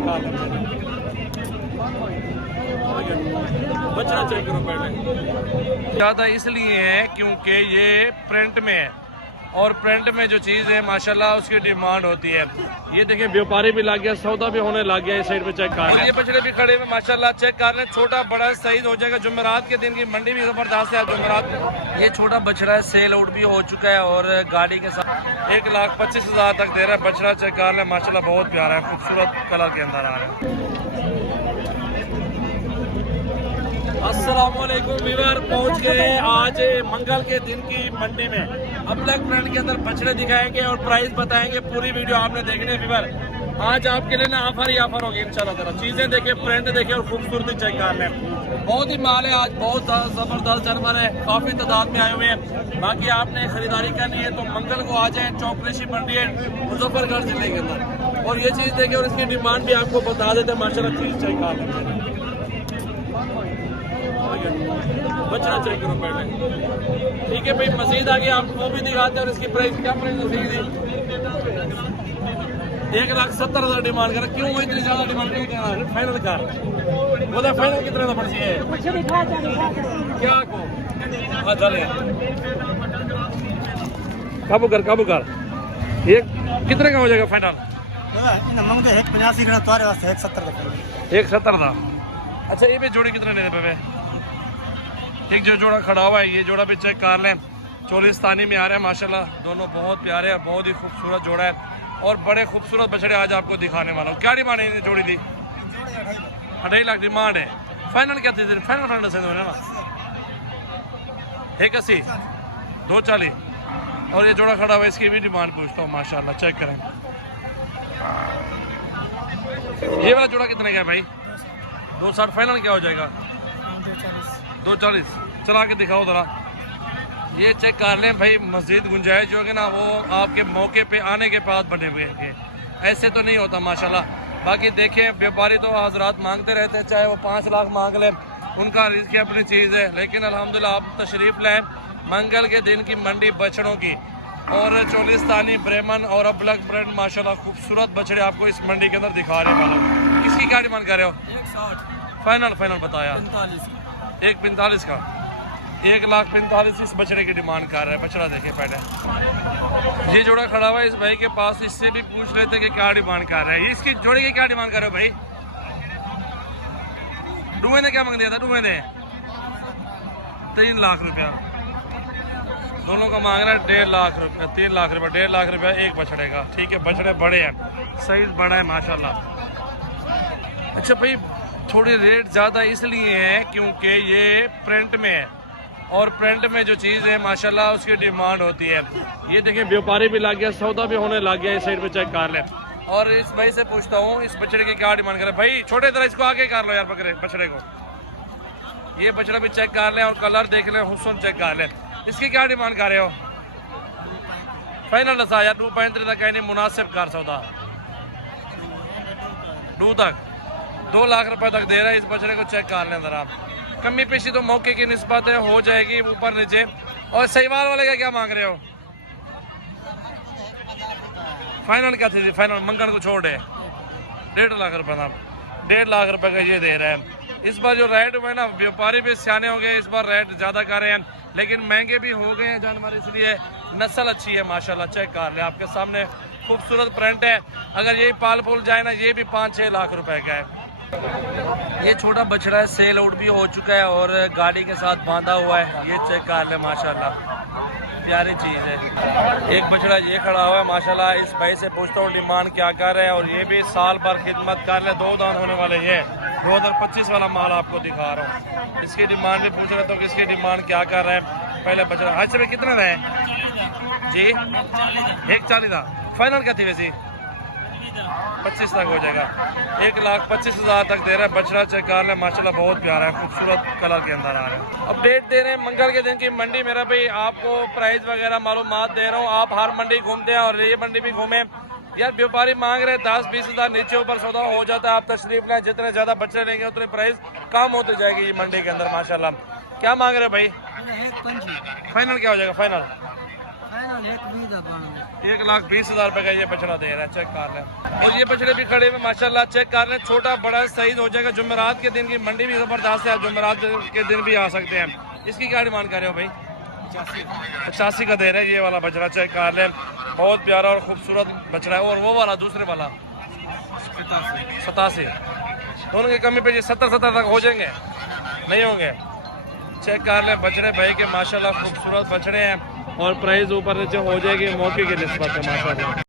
Check कर लें। बचड़ा check करो पहले। ज़्यादा इसलिए है क्योंकि ये प्रिंट में है और प्रिंट में जो चीज़ है माशाल्लाह उसकी डिमांड होती है। ये देखिए व्यापारी भी लग गया, सौदा भी होने लग गया। इस साइड पे चेक कर लें। ये बछड़े भी खड़े हुए माशाल्लाह, चेक कर लें। छोटा बड़ा साइज हो जाएगा। जुमेरात के दिन की मंडी भी जबरदस्त है। जुमेरात ये छोटा बछड़ा है, सेल आउट भी हो चुका है और गाड़ी के साथ 1,25,000 तक दे रहा है। बछड़ा चेक कर लें माशाल्लाह, बहुत प्यारा है, खूबसूरत कलर के अंदर आ रहा है। अस्सलामुअलैकुम व्यूअर, पहुंच गए आज मंगल के दिन की मंडी में। अब ब्लैक प्रिंट के अंदर बछड़े दिखाएंगे और प्राइस बताएंगे। पूरी वीडियो आपने देखनी है व्यूअर। आज आपके लिए ना ऑफर ही ऑफर होगी इंशाल्लाह ताला। चीजें देखे, प्रिंट देखे और खूबसूरती चेक कर लें। बहुत ही माल है आज, बहुत जबरदस्त जानवर है, काफी तादाद में आए हुए हैं। बाकी आपने खरीदारी करनी है तो मंगल को आ जाए। चौकरेशी मंडी है मुजफ्फरगढ़ जिले के अंदर। और ये चीज देखे और इसकी डिमांड भी आपको बता देते हैं माशाल्लाह। चीज चेक कर लें। बचड़ा चेक करो पहले। ठीक है भाई, मजीद आगे आपको वो भी दिखाते हैं और इसकी प्राइस क्या प्राइस है। 1,70,000 डिमांड कर। क्यों इतनी ज्यादा डिमांड क्यों कर रहा है? फाइनल कर बोले, फाइनल कितने का पड़ है क्या को? हाँ चले, काबू कर। ये कितने का हो जाएगा फाइनल? 1,70 था। अच्छा, ये भी जोड़ी कितने लेने पे? एक जो जोड़ा खड़ा हुआ है, ये जोड़ा भी चेक कर लें। चोलिस्तानी में आ रहा है माशाल्लाह। दोनों बहुत प्यारे और बहुत ही खूबसूरत जोड़ा है और बड़े खूबसूरत बछड़े आज आपको दिखाने वाला हूँ। क्या डिमांड है जोड़ी दी? 2.5 लाख डिमांड है। फाइनल क्या थी? फाइनल से ना 1,80, 2,40। और ये जोड़ा खड़ा हुआ है, इसकी भी डिमांड पूछता हूँ माशाल्लाह। चेक करें ये वाला जोड़ा कितने का है भाई? 2,60। फाइनल क्या हो जाएगा? 2,40। चला के दिखाओ जरा। ये चेक कर लें भाई, मस्जिद गुंजाइश जो है ना वो आपके मौके पे आने के बाद बने हुए हैं, ऐसे तो नहीं होता माशाल्लाह। बाकी देखें, व्यापारी तो हजरात मांगते रहते हैं, चाहे वो 5 लाख मांग लें, उनका रिस्क अपनी चीज़ है। लेकिन अल्हम्दुलिल्लाह आप तशरीफ़ लाएँ मंगल के दिन की मंडी बछड़ों की। और चोलिस्तानी, ब्रेमन और अबलग ब्रांड माशाल्लाह खूबसूरत बछड़े आपको इस मंडी के अंदर दिखा रहे वाला हूँ। किसकी क्या डिमांड कर रहे हो? 1,60। फाइनल बताया 1,45 का। 1,45,000 इस बछड़े की डिमांड कर रहा है। बछड़ा देखिए पहले। ये जोड़ा खड़ा हुआ है इस भाई के पास, इससे भी पूछ लेते हैं कि क्या डिमांड कर रहा है। इसकी जोड़े की क्या डिमांड कर रहे हो भाई? डूए ने क्या मांग दिया था? डूए ने 3 लाख रुपया। दोनों का मांग रहा है 1.5 लाख रुपया, 3 लाख रुपया, 1.5 लाख रुपया एक बछड़े का। ठीक है, बछड़े बड़े हैं, साइज बड़ा है माशाल्लाह। अच्छा भाई, थोड़ी रेट ज़्यादा इसलिए है क्योंकि ये प्रिंट में है और प्रिंट में जो चीज़ है माशाल्लाह उसकी डिमांड होती है। ये देखिए व्यापारी भी लग गया, सौदा भी होने लग गया। इस साइड पे चेक कर लें। और इस भाई से पूछता हूँ इस बछड़े की क्या डिमांड करे। भाई छोटे तरह इसको आगे कर लो यार, पकड़े बछड़े को। ये बछड़ा भी चेक कर लें और कलर देख लें, हुस्न चेक कर लें। इसकी क्या डिमांड कर रहे हो? फाइनल दसा यार, 2.3 तक कहीं नहीं, मुनासिब कर सौदा 2 तक, 2 लाख रुपए तक दे रहा है। इस बछड़े को चेक कर लें जरा। कमी पेशी तो मौके की निस्बत है, हो जाएगी ऊपर नीचे। और सहीवाल वाले का क्या मांग रहे हो? फाइनल क्या थी? फाइनल मंगल को छोड़ है 1.5 लाख रुपए ना, 1.5 लाख रुपए का ये दे रहे हैं। इस बार जो रेट हुए ना, व्यापारी भी सियाने हो गए, इस बार रेट ज़्यादा कर रहे हैं, लेकिन महंगे भी हो गए हैं जानवर, इसलिए नस्ल अच्छी है माशाल्लाह। चेक कर ले, आपके सामने खूबसूरत प्रिंट है। अगर यही पाल पुल जाए ना, ये भी 5-6 लाख रुपए का है। ये छोटा बछड़ा है, सेल आउट भी हो चुका है और गाड़ी के साथ बांधा हुआ है। ये चेक कर ले माशाल्लाह, प्यारी चीज़ है। एक बछड़ा ये खड़ा हुआ है माशाल्लाह। इस भाई से पूछता हूँ डिमांड क्या कर रहे हैं। और ये भी साल भर खिदमत कर ले, 2 दांत होने वाले। ये 2025 वाला माल आपको दिखा रहा हूँ। इसकी डिमांड भी पूछ रहे तो किसकी डिमांड क्या कर रहे हैं। पहले बछड़ा आज से कितना है जी? 1,40 था। फाइनल क्या थी वैसे? 25 तक हो जाएगा। 1,25,000 तक दे रहा है। बछड़ा चेक कर ले माशाल्लाह, बहुत प्यारा है, खूबसूरत कलर के अंदर आ रहा है। अपडेट दे रहे हैं मंगल के दिन की मंडी। मेरा भाई आपको प्राइस वगैरह मालूमात दे रहा हूँ। आप हर मंडी घूमते हैं और ये मंडी भी घूमें यार। व्यापारी मांग रहे 10-20 हज़ार, नीचे ऊपर सौदा हो जाता है। आप तशरीफ लें, जितने ज़्यादा बच्चे लेंगे उतने प्राइस कम होते जाएगी ये मंडी के अंदर माशाल्लाह। क्या मांग रहे भाई? फाइनल फाइनल क्या हो जाएगा? फाइनल 1,20,000 रुपए का ये बछड़ा दे रहा है, चेक कर लें। और ये बछड़े भी खड़े हुए माशाल्लाह, चेक कर लें, छोटा बड़ा साइज हो जाएगा। जुमेरात के दिन की मंडी भी जबरदस्त है, जुमेरात के दिन भी आ सकते हैं। इसकी क्या डिमांड कर रहे हो भाई? 85 का दे रहे हैं ये वाला बछड़ा, चेक कर लें, बहुत प्यारा और खूबसूरत बछड़ा है। और वो वाला दूसरे वाला 87, दोनों की कमी पे 70 तक हो जाएंगे, नहीं होंगे। चेक कर लें बछड़े भाई के माशाल्लाह खूबसूरत बछड़े हैं और प्राइस ऊपर नीचे हो जाएगी मौके के निस्बत है माशाल्लाह।